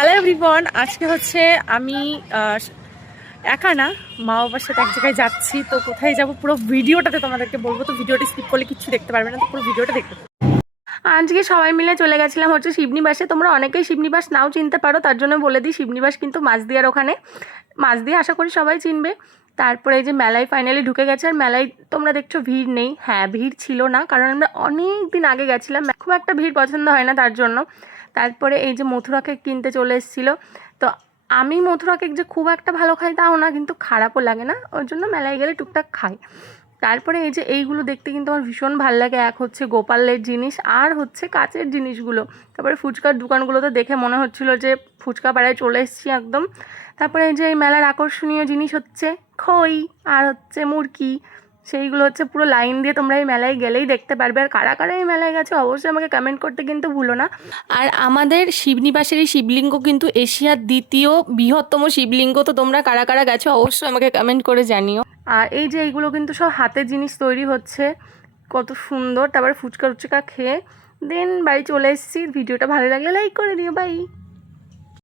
Hello everyone, আজকে হচ্ছে আমি একা না, মা বাবার সাথে এক জায়গায় যাচ্ছি। তো কোথায় যাব পুরো ভিডিওটাতে তোমাদেরকে বলবো। তো ভিডিওটা স্কিপ করলে কিচ্ছু দেখতে পারবে না, তো পুরো ভিডিওটা দেখতে পাবে। আজকে সবাই মিলে চলে গেছিলাম হচ্ছে শিবনিবাসে। তোমরা অনেকেই শিবনিবাস নাও চিনতে পারো, তার জন্য বলে দিই শিবনিবাস কিন্তু মাঝদিয়ার ওখানে। মাঝদিয়া আশা করি সবাই চিনবে। তারপরে এই যে মেলায় ফাইনালি ঢুকে গেছে। আর মেলায় তোমরা দেখছো ভিড় নেই। হ্যাঁ, ভিড় ছিল না, কারণ আমরা অনেক দিন আগে গেছিলাম, খুব একটা ভিড় পছন্দ হয় না তার জন্য। তারপরে এই যে মথুরা কেক কিনতে চলে এসেছিলো। তো আমি মথুরা কেক যে খুব একটা ভালো খাই তাও না, কিন্তু খারাপও লাগে না, ওই জন্য মেলায় গেলে টুকটাক খাই। তারপরে এই যে এইগুলো দেখতে কিন্তু আমার ভীষণ ভালো লাগে। এক হচ্ছে গোপালের জিনিস, আর হচ্ছে কাচের জিনিসগুলো। তারপরে ফুচকার দোকানগুলো তো দেখে মনে হচ্ছিলো যে ফুচকা পাড়ায় চলে এসেছি একদম। তারপরে এই যে এই মেলার আকর্ষণীয় জিনিস হচ্ছে খই আর হচ্ছে মুরকি। সেইগুলো হচ্ছে পুরো লাইন দিয়ে তোমরা এই মেলায় গেলেই দেখতে পারবে। আর কারা কারা এই মেলায় গেছে অবশ্যই আমাকে কমেন্ট করতে কিন্তু ভুলো না। আর আমাদের শিবনিবাসের এই শিবলিঙ্গ কিন্তু এশিয়ার দ্বিতীয় বৃহত্তম শিবলিঙ্গ। তো তোমরা কারা কারা গেছো অবশ্যই আমাকে কমেন্ট করে জানিও। আর এই যে এইগুলো কিন্তু সব হাতের জিনিস তৈরি হচ্ছে, কত সুন্দর। তারপরে ফুচকা টুচকা খেয়ে দেন বাড়ি চলে এসেছি। ভিডিওটা ভালো লাগলে লাইক করে দিও, বাই।